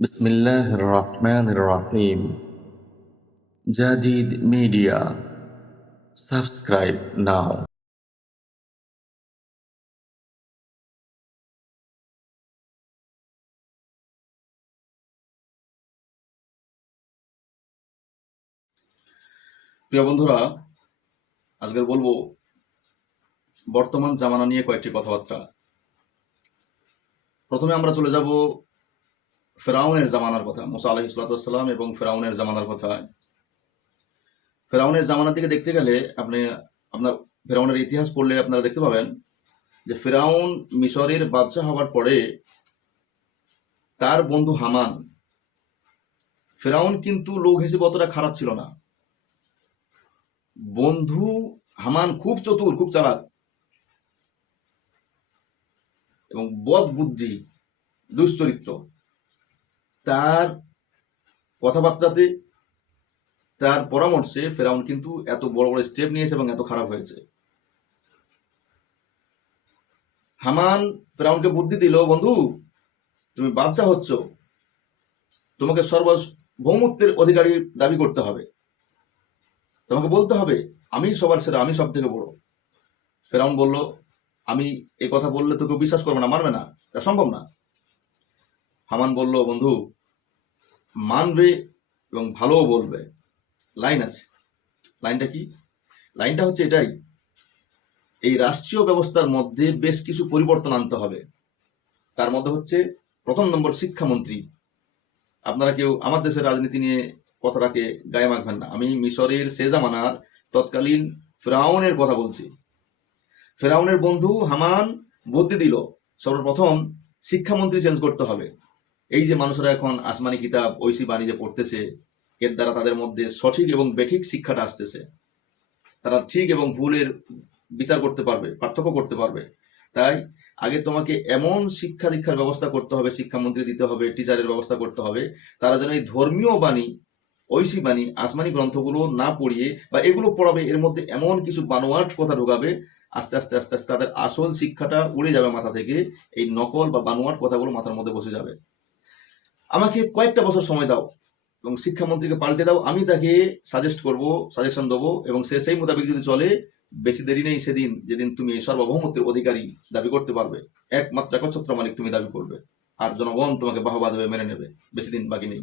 বিসমিল্লাহির রহমানির রহিম। Jadid media, subscribe নাও। প্রিয় বন্ধুরা, আজকের বলবো বর্তমান জামানা নিয়ে কয়েকটি কথাবার্তা। প্রথমে আমরা চলে যাব ফেরাউনের জামানার কথা, মুসা আলাইহিস সালাম এবং ফেরাউনের জামানার কথা। ফেরাউনের জামানার দিকে দেখতে গেলে আপনার ফেরাউনের ইতিহাস পড়লে আপনারা দেখতে পাবেন যে ফেরাউন মিশরের বাদশাহ হওয়ার পরে তার বন্ধু হামান, ফেরাউন কিন্তু লোক হিসেবে অতটা খারাপ ছিল না। বন্ধু হামান খুব চতুর, খুব চালাক এবং বদ বুদ্ধি, দুশ্চরিত্র। তার কথাবার্তাতে, তার পরামর্শে ফেরাউন কিন্তু এত বড় বড় স্টেপ নিয়েছে এবং এত খারাপ হয়েছে। হামান ফেরাউনকে বুদ্ধি দিল, বন্ধু তুমি বাদশা হচ্ছ, তোমাকে সর্বভৌমত্বের অধিকারী দাবি করতে হবে, তোমাকে বলতে হবে আমি সবার সেরা, আমি সব থেকে বড়। ফেরাউন বলল, আমি এই কথা বললে তোকে বিশ্বাস করবে না, মানবে না, এটা সম্ভব না। হামান বলল, বন্ধু মানবে এবং ভালোও বলবে। লাইন আছে, লাইনটা কি? লাইনটা হচ্ছে এটাই, এই রাষ্ট্রীয় ব্যবস্থার মধ্যে বেশ কিছু পরিবর্তন আনতে হবে। তার মধ্যে হচ্ছে প্রথম নম্বর শিক্ষামন্ত্রী। আপনারা কেউ আমার দেশের রাজনীতি নিয়ে কথাটাকে গায়ে মাখবেন না, আমি মিশরের সে জামানার তৎকালীন ফেরাউনের কথা বলছি। ফেরাউনের বন্ধু হামান বুদ্ধি দিল, সর্বপ্রথম শিক্ষামন্ত্রী চেঞ্জ করতে হবে। এই যে মানুষরা এখন আসমানি কিতাব, ঐশী বাণী যে পড়তেছে, এর দ্বারা তাদের মধ্যে সঠিক এবং বেঠিক শিক্ষাটা আসতেছে, তারা ঠিক এবং ভুলের বিচার করতে পারবে, পার্থক্য করতে পারবে। তাই আগে তোমাকে এমন শিক্ষা দীক্ষার ব্যবস্থা করতে হবে, শিক্ষামন্ত্রী দিতে হবে, টিচারের ব্যবস্থা করতে হবে, তারা যেন এই ধর্মীয় বাণী, ঐশী বাণী, আসমানি গ্রন্থগুলো না পড়িয়ে বা এগুলো পড়াবে, এর মধ্যে এমন কিছু বানোয়াট কথা ঢোকাবে, আস্তে আস্তে আস্তে আস্তে তাদের আসল শিক্ষাটা উড়ে যাবে মাথা থেকে, এই নকল বা বানোয়াট কথাগুলো মাথার মধ্যে বসে যাবে। আমাকে কয়েকটা বছর সময় দাও এবং শিক্ষামন্ত্রীকে পাল্টে দাও, আমি তাকে সাজেস্ট করব, সাজেশন দেবো, এবং সে সেই মোতাবেক যদি চলে, বেশি দেরি নেই সেদিন যেদিন তুমি এই সার্বভৌমত্বের অধিকারী দাবি করতে পারবে, একমাত্র একচ্ছত্র মালিক তুমি দাবি করবে, আর জনগণ তোমাকে বাহবা দেবে, মেনে নেবে। বেশি দিন বাকি নেই।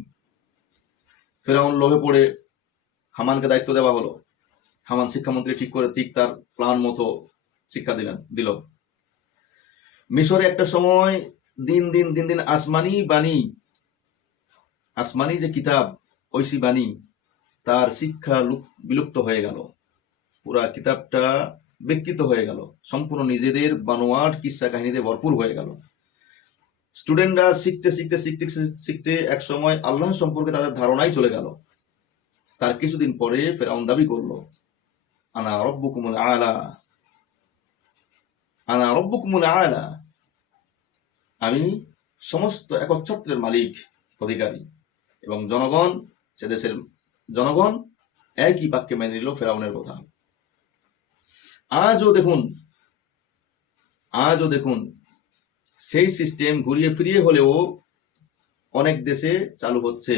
ফেরাউন লোভে পড়ে হামানকে দায়িত্ব দেওয়া হলো। হামান শিক্ষামন্ত্রী ঠিক করে ঠিক তার প্ল্যান মতো শিক্ষা দিল। মিশরে একটা সময় দিন দিন দিন দিন আসমানি বাণী, আসমানি যে কিতাব, ঐশী বাণী, তার শিক্ষা বিলুপ্ত হয়ে গেল। পুরা কিতাবটা বিকৃত হয়ে গেল, সম্পূর্ণ নিজেদের বানোয়াট কিস্সা কাহিনীতে ভরপুর হয়ে গেল। স্টুডেন্টরা শিখতে শিখতে শিখতে শিখতে এক সময় আল্লাহ সম্পর্কে তাদের ধারণাই চলে গেল। তার কিছুদিন পরে ফেরাউন দাবি করলো, আনা রব্বুকুমুল আলা, আনা রব্বুকুমুল আলা, আমি সমস্ত একচ্ছত্রের মালিক, অধিকারী। এবং জনগণ, সে দেশের জনগণ একই বাক্যে মেনে নিল ফেরাউনের কথা। আজও দেখুন সেই সিস্টেম ঘুরিয়ে ফিরিয়ে হলেও অনেক দেশে চালু হচ্ছে।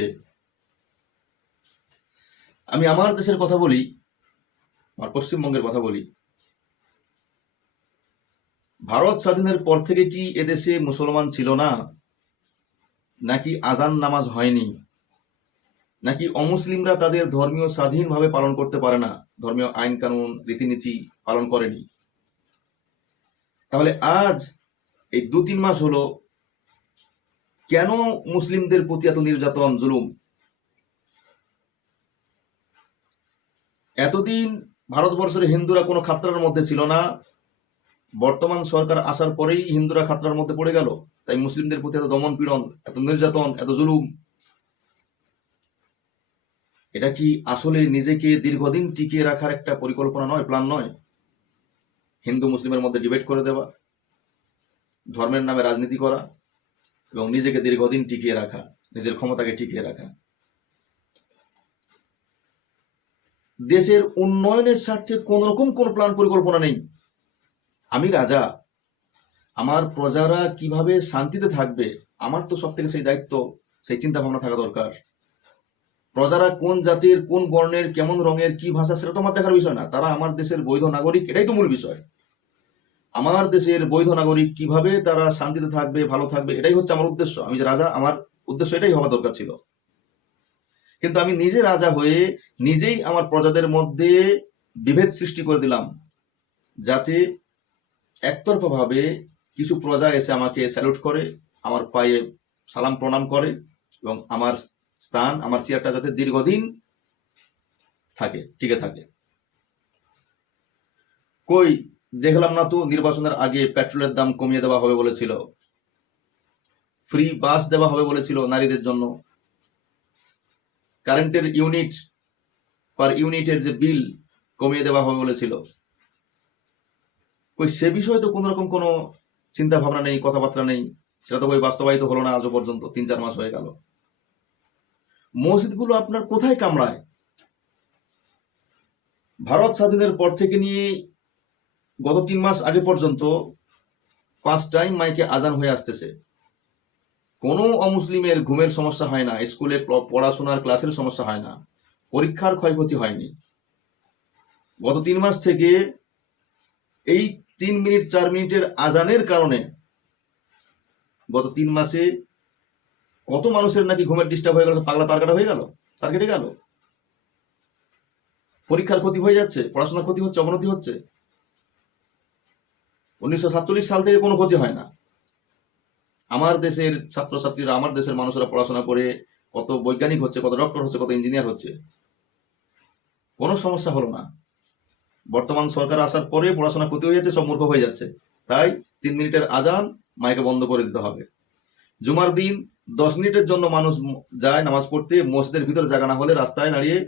আমি আমার দেশের কথা বলি, আমার পশ্চিমবঙ্গের কথা বলি। ভারত স্বাধীনের পর থেকে কি এদেশে মুসলমান ছিল না? নাকি আজান নামাজ হয়নি? নাকি অমুসলিমরা তাদের ধর্মীয় স্বাধীনভাবে পালন করতে পারে না, ধর্মীয় আইন কানুন রীতিনীতি পালন করেনি? তাহলে আজ এই 2-3 মাস হলো কেন মুসলিমদের প্রতি এত নির্যাতন, জুলুম? এতদিন ভারতবর্ষের হিন্দুরা কোনো খাতরার মধ্যে ছিল না, বর্তমান সরকার আসার পরেই হিন্দুরা খাতরার মধ্যে পড়ে গেল। তাই মুসলিমদের প্রতি এত দমন পীড়ন, এত নির্যাতন, এত জুলুম। এটা কি আসলে নিজেকে দীর্ঘদিন টিকিয়ে রাখার একটা পরিকল্পনা নয়, প্ল্যান নয়? হিন্দু মুসলিমের মধ্যে ডিবেট করে দেওয়া, ধর্মের নামে রাজনীতি করা এবং নিজেকে দীর্ঘদিন টিকিয়ে রাখা, নিজের ক্ষমতাকে টিকিয়ে রাখা। দেশের উন্নয়নের স্বার্থে কোন রকম কোন প্ল্যান পরিকল্পনা নেই। আমি রাজা, আমার প্রজারা কিভাবে শান্তিতে থাকবে, আমার তো সব থেকে সেই দায়িত্ব সেই চিন্তা ভাবনা থাকা দরকার। প্রজারা কোন জাতির, কোন বর্ণের, কেমন রঙের, কি ভাষা, সেটা তো আমার দেখার বিষয় না। তারা আমার দেশের বৈধ নাগরিক, এটাই তো মূল বিষয়। আমার দেশের বৈধ নাগরিক কিভাবে তারা শান্তিতে থাকবে, ভালো থাকবে, এটাই হচ্ছে আমার উদ্দেশ্য। আমি যে রাজা, আমার উদ্দেশ্য এটাই হওয়া দরকার ছিল। কিন্তু আমি নিজে রাজা হয়ে নিজেই আমার প্রজাদের মধ্যে বিভেদ সৃষ্টি করে দিলাম, যাতে একতরফা ভাবে কিছু প্রজা এসে আমাকে স্যালুট করে, আমার পায়ে সালাম প্রণাম করে, এবং আমার স্থান, আমার চেয়ারটা যাতে দীর্ঘদিন থাকে, টিকে থাকে। কই দেখলাম না তো নির্বাচনের আগে পেট্রোলের দাম কমিয়ে দেওয়া হবে বলেছিল, ফ্রি বাস দেওয়া হবে বলেছিল নারীদের জন্য, কারেন্টের ইউনিট পার ইউনিটের যে বিল কমিয়ে দেওয়া হবে বলেছিল। কই সে বিষয়ে তো কোন রকম কোনো চিন্তা ভাবনা নেই, কথাবার্তা নেই। সেটা তো ওই বাস্তবায়িত হলো না আজও পর্যন্ত, 3-4 মাস হয়ে গেল। মসজিদগুলো আপনার কোথায় কামড়ায়? ভারত স্বাধীনের পর থেকে নিয়ে গত 3 মাস আগে পর্যন্ত 5 টাইম মাইকে আজান হয়ে আসতেছে। কোনো অমুসলিমের ঘুমের সমস্যা হয় না, স্কুলে পড়াশোনার ক্লাসের সমস্যা হয় না, পরীক্ষার ক্ষয়ক্ষতি হয়নি। গত 3 মাস থেকে এই 3 মিনিট 4 মিনিটের আজানের কারণে গত 3 মাসে কত মানুষের নাকি ঘুমের ডিস্টার্ব হয়ে গেল, পাগলা তার কাটা হয়ে গেল, তার কেটে গেল, পরীক্ষার ক্ষতি হয়ে যাচ্ছে, পড়াশোনার ক্ষতি হচ্ছে, অবনতি হচ্ছে। 1947 সাল থেকে কোনো ক্ষতি হয় না। আমার দেশের ছাত্রছাত্রীরা, আমার দেশের মানুষেরা পড়াশোনা করে কত বৈজ্ঞানিক হচ্ছে, কত ডক্টর হচ্ছে, কত ইঞ্জিনিয়ার হচ্ছে, কোনো সমস্যা হলো না। বর্তমান সরকার আসার পরে পড়াশোনা ক্ষতি হয়ে যাচ্ছে, সব মূর্খ হয়ে যাচ্ছে। তাই 3 মিনিটের আজান মাইকে বন্ধ করে দিতে হবে। জুমার দিন 10 মিনিটের জন্য মানুষ যায় নামাজ পড়তে, মসজিদের ভিতরে জায়গা না হলে রাস্তায় দাঁড়িয়ে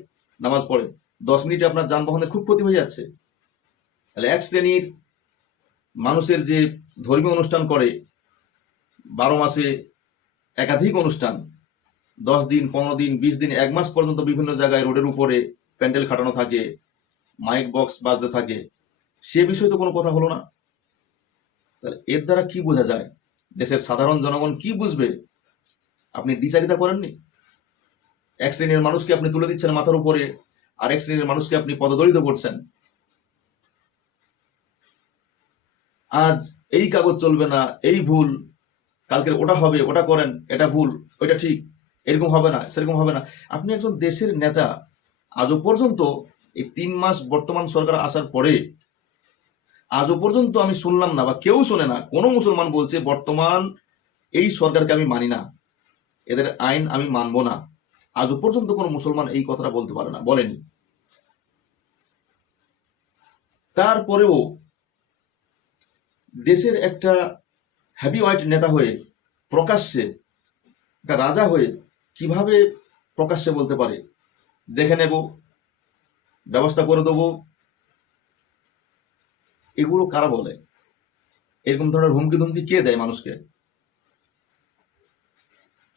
নামাজ পড়ে। 10 মিনিটে আপনার যানবাহনের খুব ক্ষতি হয়ে যাচ্ছে। তাহলে এক শ্রেণীর মানুষের যে ধর্মীয় অনুষ্ঠান করে 12 মাসে একাধিক অনুষ্ঠান, 10 দিন, 15 দিন, 20 দিন, 1 মাস পর্যন্ত বিভিন্ন জায়গায় রোডের উপরে প্যান্ডেল খাটানো থাকে, মাইক বক্স বাজতে থাকে, সে বিষয়ে তো কোনো কথা হলো না। তাহলে এর দ্বারা কি বোঝা যায়? দেশের সাধারণ জনগণ কি বুঝবে? আপনি দ্বিচারিতা করেননি। এক শ্রেণীর মানুষকে আপনি তুলে দিচ্ছেন মাথার উপরে, আর এক শ্রেণীর মানুষকে আপনি পদদলিত করছেন। আজ এই কাগজ চলবে না, এই ভুল, কালকের ওটা হবে, ওটা করেন, এটা ভুল, ওইটা ঠিক, এরকম হবে না, সেরকম হবে না। আপনি একজন দেশের নেতা। আজও পর্যন্ত এই 3 মাস বর্তমান সরকার আসার পরে আজও পর্যন্ত আমি শুনলাম না, বা কেউ শোনে না, কোনো মুসলমান বলছে বর্তমান এই সরকারকে আমি মানি না, এদের আইন আমি মানবো না। আজও পর্যন্ত কোনো মুসলমান এই কথাটা বলতে পারে না, বলেনি। তারপরেও দেশের একটা হেভিওয়েট নেতা হয়ে প্রকাশ্যে, একটা রাজা হয়ে কিভাবে প্রকাশ্যে বলতে পারে দেখে নেব, ব্যবস্থা করে দেবো? এগুলো কারা বলে? এরকম ধরনের হুমকি ধুমকি কে দেয় মানুষকে?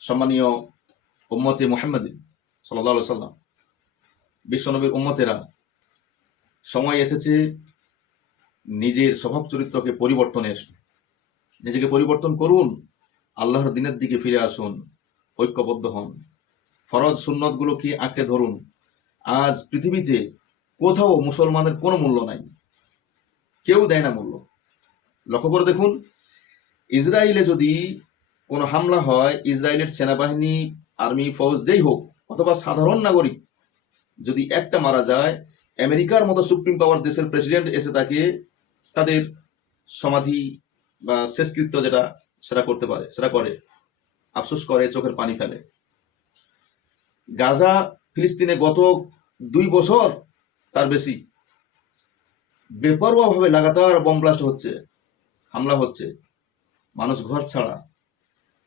সম্মানীয় উম্মতে মুহাম্মাদি সাল্লাল্লাহু আলাইহি সাল্লাম, বিশ্বনবীর উম্মতেরা, সময় এসেছে নিজের স্বভাব চরিত্রকে পরিবর্তনের। নিজেকে পরিবর্তন করুন, আল্লাহর দিনের দিকে ফিরে আসুন, ঐক্যবদ্ধ হন, ফরজ সুন্নতগুলোকে আঁকড়ে ধরুন। আজ পৃথিবীতে কোথাও মুসলমানের কোনো মূল্য নাই, কেউ দেয় না মূল্য। লক্ষ্য করে দেখুন, ইসরায়েলে যদি কোনো হামলা হয়, ইসরায়েলের সেনাবাহিনী, আর্মি, ফৌজ যেই হোক, অথবা সাধারণ নাগরিক যদি একটা মারা যায়, আমেরিকার মতো সুপ্রিম পাওয়ার দেশের প্রেসিডেন্ট এসে তাকে তাদের সমাধি বা শেষকৃত্য যেটা সেটা করতে পারে, সেটা করে, আফসোস করে, চোখের পানি ফেলে। গাজা, ফিলিস্তিনে গত 2 বছর তার বেশি বেপরোয়া ভাবে লাগাতার বোম ব্লাস্ট হচ্ছে, হামলা হচ্ছে, মানুষ ঘর ছাড়া।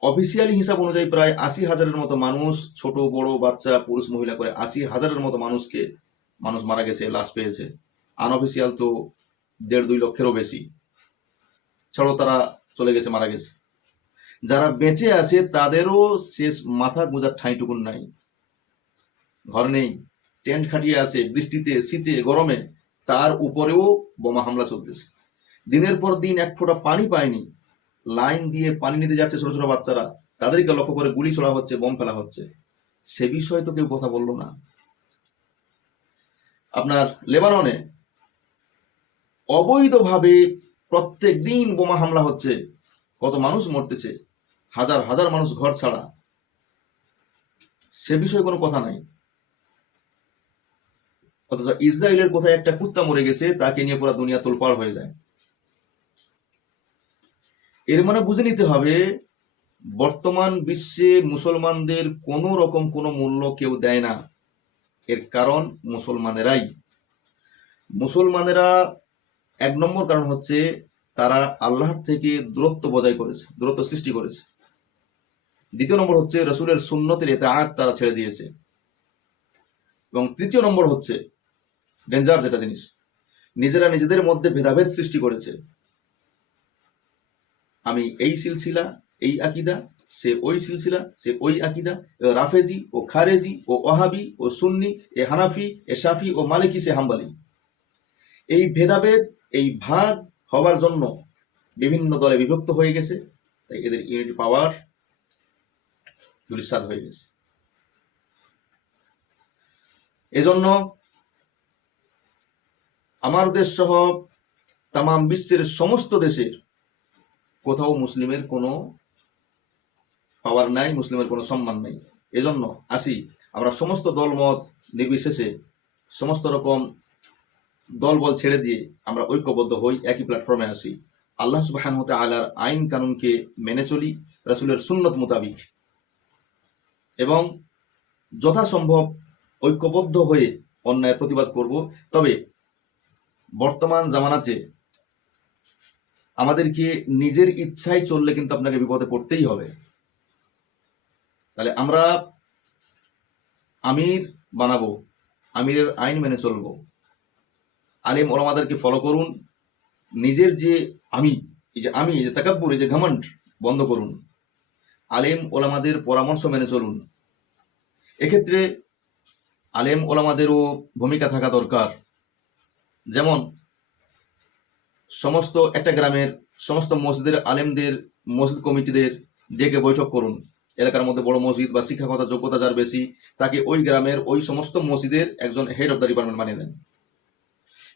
অফিসিয়ালি হিসাব অনুযায়ী প্রায় 80,000-এর মতো মানুষ, ছোট বড় বাচ্চা পুরুষ মহিলা করে 80,000-এর মতো মানুষ মারা গেছে, লাশ পেয়েছে। আনঅফিসিয়াল তো 1.5-2 লক্ষেরও বেশি। ছাড়ো তারা চলে গেছে, মারা গেছে। যারা বেঁচে আছে তাদেরও শেষ মাথা গোঁজার ঠাঁইটুকুন নাই, ঘর নেই, টেন্ট খাটিয়ে আছে, বৃষ্টিতে, শীতে, গরমে, তার উপরেও বোমা হামলা চলতেছে। দিনের পর দিন এক ফোঁটা পানি পায়নি, লাইন দিয়ে পানি নিতে যাচ্ছে ছোট ছোট বাচ্চারা, তাদেরকে লক্ষ্য করে গুলি ছোড়া হচ্ছে, বোম ফেলা হচ্ছে, সে বিষয়ে তো কেউ কথা বললো না। আপনার লেবাননে অবৈধভাবে প্রত্যেক দিন বোমা হামলা হচ্ছে, কত মানুষ মরতেছে, হাজার হাজার মানুষ ঘর ছাড়া, সে বিষয়ে কোনো কথা নাই। অথচ ইসরায়েলের কোথায় একটা কুত্তা মরে গেছে, তাকে নিয়ে পুরো দুনিয়া তোলপাড় হয়ে যায়। এর মানে বুঝে নিতে হবে, বর্তমান বিশ্বে মুসলমানদের কোনো রকম কোনো মূল্য কেউ দেয় না। এর কারণ মুসলমানেরা 1 নম্বর কারণ হচ্ছে তারা আল্লাহর থেকে দূরত্ব বজায় করেছে, দূরত্ব সৃষ্টি করেছে। 2 নম্বর হচ্ছে রসুলের সুন্নতের ইতাআত তারা ছেড়ে দিয়েছে। এবং 3 নম্বর হচ্ছে ডেঞ্জার যেটা জিনিস, নিজেরা নিজেদের মধ্যে ভেদাভেদ সৃষ্টি করেছে। আমি এই সিলসিলা, এই আকিদা, সে ওই সিলসিলা, সে ওই আকিদা, রাফেজি ও খারেজি ও ওহাবি ও সুন্নি, এ হানাফি, এ শাফি ও মালিকি, সে হাম্বালি। এই ভেদাভেদ, এই ভাগ হওয়ার জন্য বিভিন্ন দলে বিভক্ত হয়ে গেছে, তাই এদের ইউনিটি পাওয়ার দুলিশাত হয়ে গেছে। এজন্য আমার দেশ সহ তাম বিশ্বের সমস্ত দেশের কোথাও মুসলিমের কোনো পাওয়ার নাই, মুসলিমের কোনো সম্মান নাই। এজন্য আসি আমরা সমস্ত দলমত নির্বিশেষে, সমস্ত রকম দলবল ছেড়ে দিয়ে আমরা ঐক্যবদ্ধ হই, একই প্ল্যাটফর্মে আসি, আল্লাহ সুবহানাহু ওয়া তাআলার আইন কানুনকে মেনে চলি, রাসূলের সুন্নত মোতাবিক, এবং যথাসম্ভব ঐক্যবদ্ধ হয়ে অন্যায়ের প্রতিবাদ করব। তবে বর্তমান জামানাতে আমাদেরকে নিজের ইচ্ছায় চললে কিন্তু আপনাকে বিপদে পড়তেই হবে। তাহলে আমরা আমির বানাবো, আমিরের আইন মেনে চলবো, আলিম ওলামাদেরকে ফলো করুন, নিজের যে আমি এই যে তাকাব্বুর, এই যে ঘমন্ড বন্ধ করুন, আলেম ওলামাদের পরামর্শ মেনে চলুন। এক্ষেত্রে আলেম ওলামাদেরও ভূমিকা থাকা দরকার। যেমন সমস্ত একটা গ্রামের সমস্ত মসজিদের আলেমদের, মসজিদ কমিটিদের ডেকে বৈঠক করুন। এলাকার মধ্যে বড় মসজিদ বা শিক্ষাগত যোগ্যতা যার বেশি, তাকে ওই গ্রামের ওই সমস্ত মসজিদের একজন হেড অফ দ্য ডিপার্টমেন্ট বানিয়ে দেন।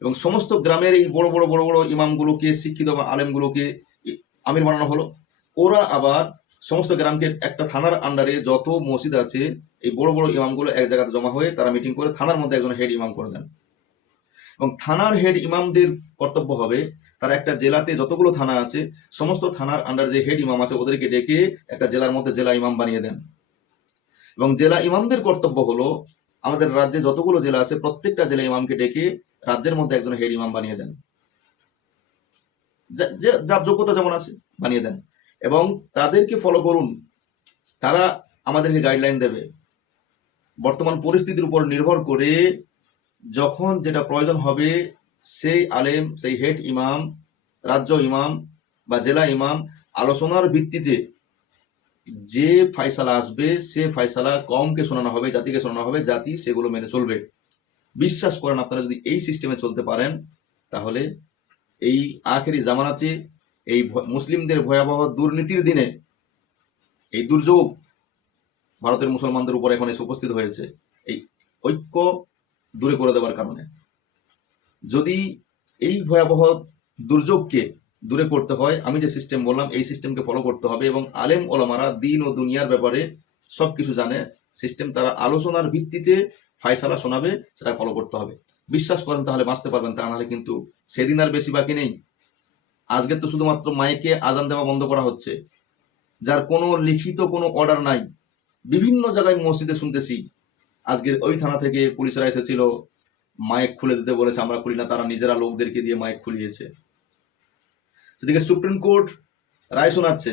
এবং সমস্ত গ্রামের এই বড় বড় বড় বড় ইমামগুলোকে, শিক্ষিত বা আলেমগুলোকে আমির বানানো হলো। ওরা আবার সমস্ত গ্রামকে একটা থানার আন্ডারে যত মসজিদ আছে, এই বড় বড় ইমামগুলো এক জায়গাতে জমা হয়ে তারা মিটিং করে থানার মধ্যে একজন হেড ইমাম করে দেন। এবং থানার হেড ইমামদের কর্তব্য হবে, তারা একটা জেলাতে যতগুলো থানা আছে, সমস্ত থানার আন্ডার যে হেড ইমাম আছে ওদেরকে ডেকে একটা জেলার মধ্যে জেলা ইমাম বানিয়ে দেন। এবং জেলা ইমামদের কর্তব্য হলো, আমাদের রাজ্যে যতগুলো জেলা আছে প্রত্যেকটা জেলা ইমামকে ডেকে রাজ্যের মধ্যে একজন হেড ইমাম বানিয়ে দেন, যার যোগ্যতা যেমন আছে বানিয়ে দেন, এবং তাদেরকে ফলো করুন। তারা আমাদেরকে গাইডলাইন দেবে। বর্তমান পরিস্থিতির উপর নির্ভর করে যখন যেটা প্রয়োজন হবে, সেই আলেম, সেই হেড ইমাম, রাজ্য ইমাম বা জেলা ইমাম আলোচনার ভিত্তিতে যে ফায়সালা আসবে, সে ফায়সালা কওমকে শোনানো হবে, জাতিকে শোনানো হবে, জাতি সেগুলো মেনে চলবে। বিশ্বাস করেন, আপনারা যদি এই সিস্টেমে চলতে পারেন, তাহলে এই আখেরি জামানাতে, এই মুসলিমদের ভয়াবহ দুর্নীতির দিনে, এই দুর্যোগ ভারতের মুসলমানদের উপর এখন এসে উপস্থিত হয়েছে এই ঐক্য দূরে করে দেওয়ার কারণে। যদি এই ভয়াবহ দুর্যোগকে দূরে করতে হয়, আমি যে সিস্টেম বললাম এই সিস্টেমকে ফলো করতে হবে। এবং আলেম ওলামারা দিন ও দুনিয়ার ব্যাপারে সবকিছু জানে, সিস্টেম তারা আলোচনার ভিত্তিতে ফায়সালা শোনাবে, সেটা ফলো করতে হবে। বিশ্বাস করেন, তাহলে বাঁচতে পারবেন। তা নাহলে কিন্তু সেদিন আর বেশি বাকি নেই। আজকে তো শুধুমাত্র মাইকে আজান দেওয়া বন্ধ করা হচ্ছে, যার কোনো লিখিত কোনো অর্ডার নাই। বিভিন্ন জায়গায় মসজিদে শুনতেছি, আজকের ওই থানা থেকে পুলিশরা এসেছিল, মাইক খুলে দিতে বলেছে, আমরা খুলি না, তারা নিজেরা লোকদেরকে দিয়ে মাইক খুলিয়েছে। সেদিকে সুপ্রিম কোর্ট রায় শোনাচ্ছে,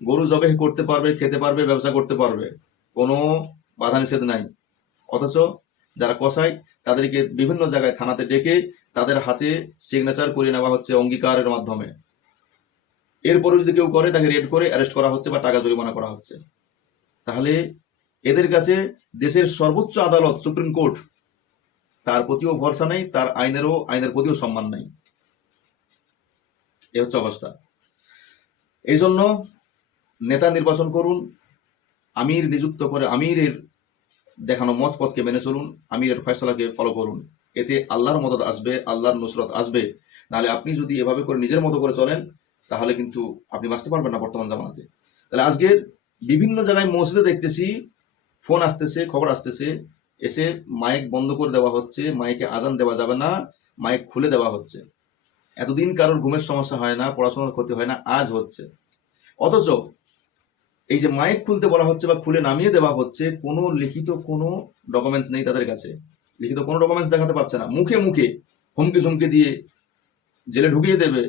গরু জবেহ করতে পারবে, খেতে পারবে, ব্যবসা করতে পারবে, কোনো বাধা নিষেধ নাই। অথচ যারা কসাই, তাদেরকে বিভিন্ন জায়গায় থানাতে ডেকে তাদের হাতে সিগনেচার করিয়ে নেওয়া হচ্ছে অঙ্গীকারের মাধ্যমে। এরপরে যদি কেউ করে, তাকে রেড করে অ্যারেস্ট করা হচ্ছে বা টাকা জরিমানা করা হচ্ছে। তাহলে এদের কাছে দেশের সর্বোচ্চ আদালত সুপ্রিম কোর্ট, তার প্রতিও ভরসা নেই, তার আইনের প্রতিও সম্মান নাই। এ হচ্ছে অবস্থা। এই জন্য নেতা নির্বাচন করুন, আমির নিযুক্ত করে আমিরের দেখানো মত পথকে মেনে চলুন, আমিরের ফয়সালাকে ফলো করুন। এতে আল্লাহর মদদ আসবে, আল্লাহর নুসরত আসবে। নাহলে আপনি যদি এভাবে করে নিজের মতো করে চলেন তাহলে কিন্তু আপনি বাঁচতে পারবেন না বর্তমান জামানাতে। তাহলে আজকের বিভিন্ন জায়গায় মসজিদে দেখতেছি ফোন আসতেছে, খবর আসতেছে, এসে মাইক বন্ধ করে দেওয়া হচ্ছে, মাইকে আজান দেওয়া যাবে না, মাইক খুলে দেওয়া হচ্ছে। এতদিন কারোর ঘুমের সমস্যা হয় না, পড়াশোনার ক্ষতি হয় না, আজ হচ্ছে। অথচ এই যে মাইক খুলতে বলা হচ্ছে বা খুলে নামিয়ে দেওয়া হচ্ছে, কোনো লিখিত কোনো ডকুমেন্টস নেই তাদের কাছে, লিখিত কোনো ডকুমেন্টস দেখাতে পারছে না, মুখে মুখে হুমকি ঝুমকি দিয়ে জেলে ঢুকিয়ে দেবে,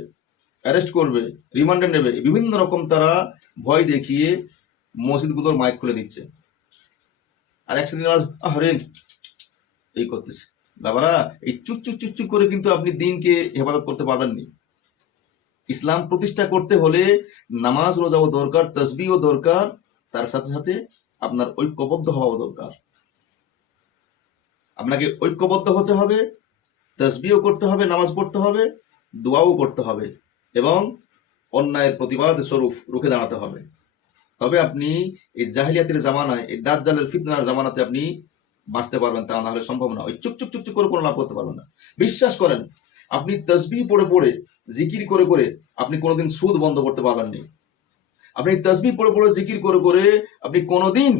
অ্যারেস্ট করবে, রিমান্ডে নেবে, বিভিন্ন রকম তারা ভয় দেখিয়ে মসজিদগুলোর মাইক খুলে দিচ্ছে। আর একসাথে আরে এই করতেছে। বাবারা, এই চুচুক চুচুক করে কিন্তু আপনি দিনকে হেফাজত করতে পারবেন না। ইসলাম প্রতিষ্ঠা করতে হলে নামাজ রোজাও দরকার, তসবিও দরকার, তার সাথে সাথে আপনার ঐক্যবদ্ধ হওয়াও দরকার। আপনাকে ঐক্যবদ্ধ হতে হবে, তসবিও করতে হবে, নামাজ পড়তে হবে, দোয়াও করতে হবে এবং অন্যায়ের প্রতিবাদ স্বরূপ রুখে দাঁড়াতে হবে। তবে আপনি এই জাহিলিয়াতের জামানায়, এই দাজ্জালের ফিতনার জামানাতে আপনি বাঁচতে পারবেন, তা না হলে সম্ভব না। ওই চুক চুক চুক চুক করে কোনো লাভ করতে পারবেন না। বিশ্বাস করেন, আপনি তসবিহ পড়ে পড়ে, জিকির করে করে আপনি কোনোদিন সুদ বন্ধ করতে পারবেন না। আপনি তসবিহ পড়ে পড়ে, জিকির করে করে আপনি কোনোদিন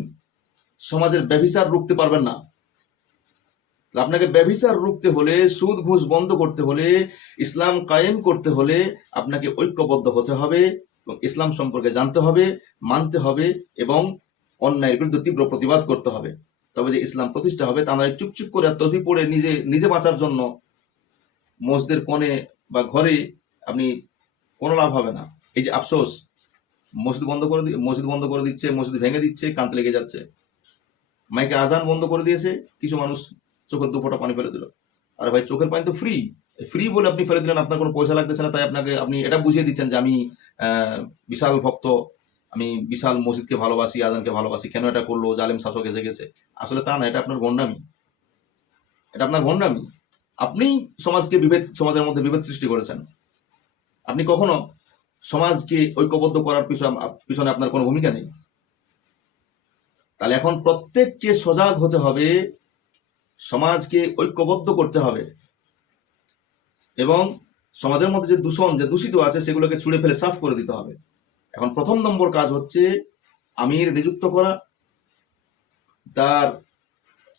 সমাজের ব্যভিচার রুখতে পারবেন না। আপনাকে ব্যভিচার রুখতে হলে, সুদ ঘুষ বন্ধ করতে হলে, ইসলাম কায়েম করতে হলে আপনাকে ঐক্যবদ্ধ হতে হবে এবং ইসলাম সম্পর্কে জানতে হবে, মানতে হবে এবং অন্যায়ের বিরুদ্ধে তীব্র প্রতিবাদ করতে হবে। তবে যে ইসলাম প্রতিষ্ঠা হবে তা নয় চুপচুপ করে তসবিহ পড়ে নিজে নিজে বাঁচার জন্য মসজিদের কোণে বা ঘরে আপনি কোনো লাভ হবে না। এই যে আফসোস, মসজিদ বন্ধ করে দিচ্ছে, মসজিদ ভেঙে দিচ্ছে, কান্তে লেগে যাচ্ছে। মাইকে আজান বন্ধ করে দিয়েছে, কিছু মানুষ চোখের দুফোঁটা পানি ফেলে দিল। আরে ভাই, চোখের পানি তো ফ্রি, ফ্রি বলে আপনি ফেলে দিলেন, আপনার কোনো পয়সা লাগতেছে না, তাই আপনি এটা বুঝিয়ে দিচ্ছেন যে আমি বিশাল ভক্ত, আমি বিশাল মসজিদকে ভালোবাসি, আজানকে ভালোবাসি, কেন এটা করলো, জালেম শাসক এসে গেছে। আসলে তা না, এটা আপনার ভণ্ডামি, এটা আপনার ভণ্ডামি। আপনি সমাজের মধ্যে বিভেদ সৃষ্টি করেছেন। আপনি কখনো সমাজকে ঐক্যবদ্ধ করার পিছনে আপনার কোনো ভূমিকা নেই। তাহলে এখন প্রত্যেককে সজাগ হতে হবে, সমাজকে ঐক্যবদ্ধ করতে হবে এবং সমাজের মধ্যে যে দূষিত আছে সেগুলোকে ছুঁড়ে ফেলে সাফ করে দিতে হবে। এখন প্রথম নম্বর কাজ হচ্ছে আমির নিযুক্ত করা,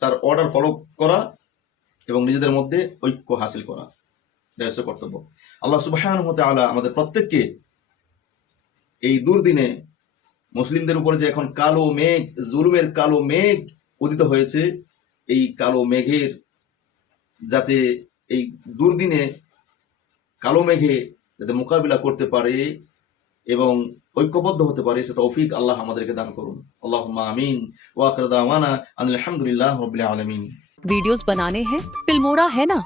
তার অর্ডার ফলো করা এবং নিজেদের মধ্যে ঐক্য হাসিল করা, এটা হচ্ছে কর্তব্য। আল্লাহ সুবহানাহু ওয়া তাআলা আমাদের প্রত্যেককে এই দুর্দিনে মুসলিমদের উপরে যে এখন কালো মেঘ, জুলুমের কালো মেঘ উদিত হয়েছে, এই কালো মেঘের যাতে এই দুর্দিনে কালো মেঘে যাতে মোকাবিলা করতে পারে এবং ঐক্যবদ্ধ হতে পারে, সে তৌফিক আল্লাহ আমাদেরকে দান করুন। আল্লাহুম্মা আমিন। ওয়া আখিরু দাওয়ানা আনিল হামদুলিল্লাহি রাব্বিল আলামিন। वीडियोस बनाने हैं, फिल्मोरा है ना।